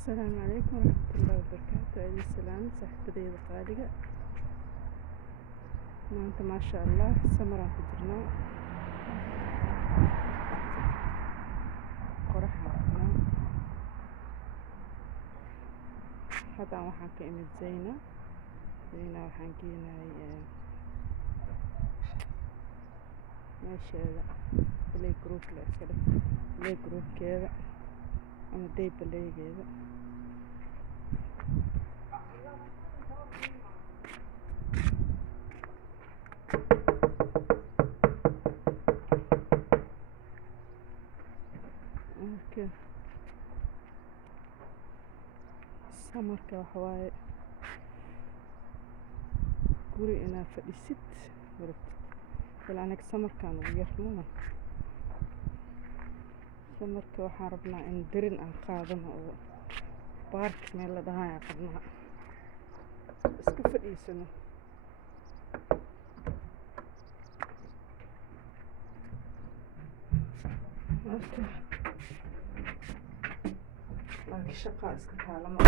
السلام عليكم ورحمة الله وبركاته. عيد السلام صاحبتي qaaliga maanta maasha Allah samaraan ku jirnaa qoraxda hadda waxaan ka imid Zeyna waxaan keenay meesheeda play group la iska dhig play groupkeeda ama day playgeeda samarka waxa waaye guri inaad fadhisid ilaa aniga samarkaan ugu yarnana samarka waxaan rabnaa in darin aan qaadano oo baark meel la dhahaa aan qabnaa iska fadhiisano laakiin shaqaa iska taalama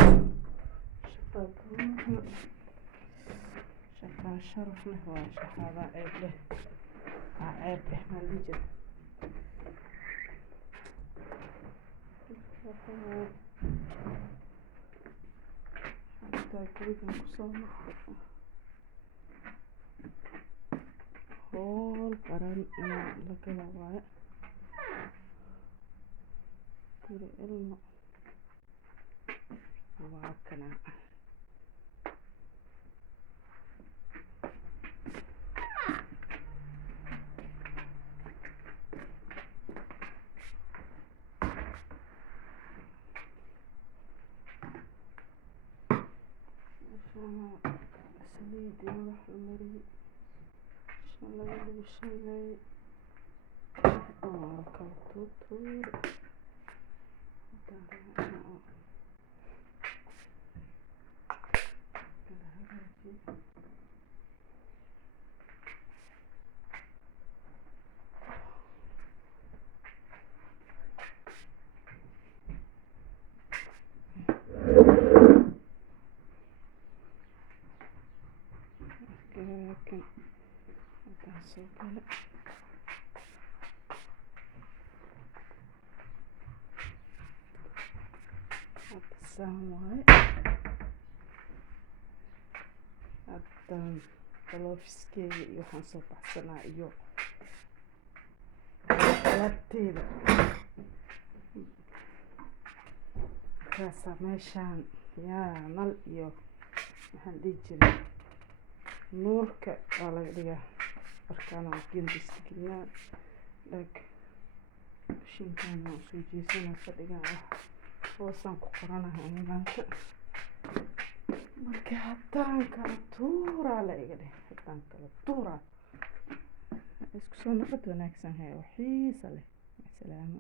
shaqaa sharaf leh waa shaqaada ceeb leh maa dhihi jira gurigan kusoo noqdo hool qaran inaa la gala waaye guri ilmo waa kanaa saliidii madax la mariyey shalay lagu shiilay oo kala tuutuur laakiin haddaan soo gala hadda saan waaye haddaan galoofiskeyga iyo waxaan soo baxsanaa iyo alaabteeda markaasaa meeshaan yaa nal iyo maxaan dhihi jiray nuurka waa laga dhigaa markaana gendiska gelinaa dhag shinkaan waa soo jeesanaa fadhigaa hoosaan ku qoranaha maanta marka haddaan kala tuuraa la iga dheh haddaan kala tuuraa isku soo noqod wanaagsan hee oo xiisa leh salaamo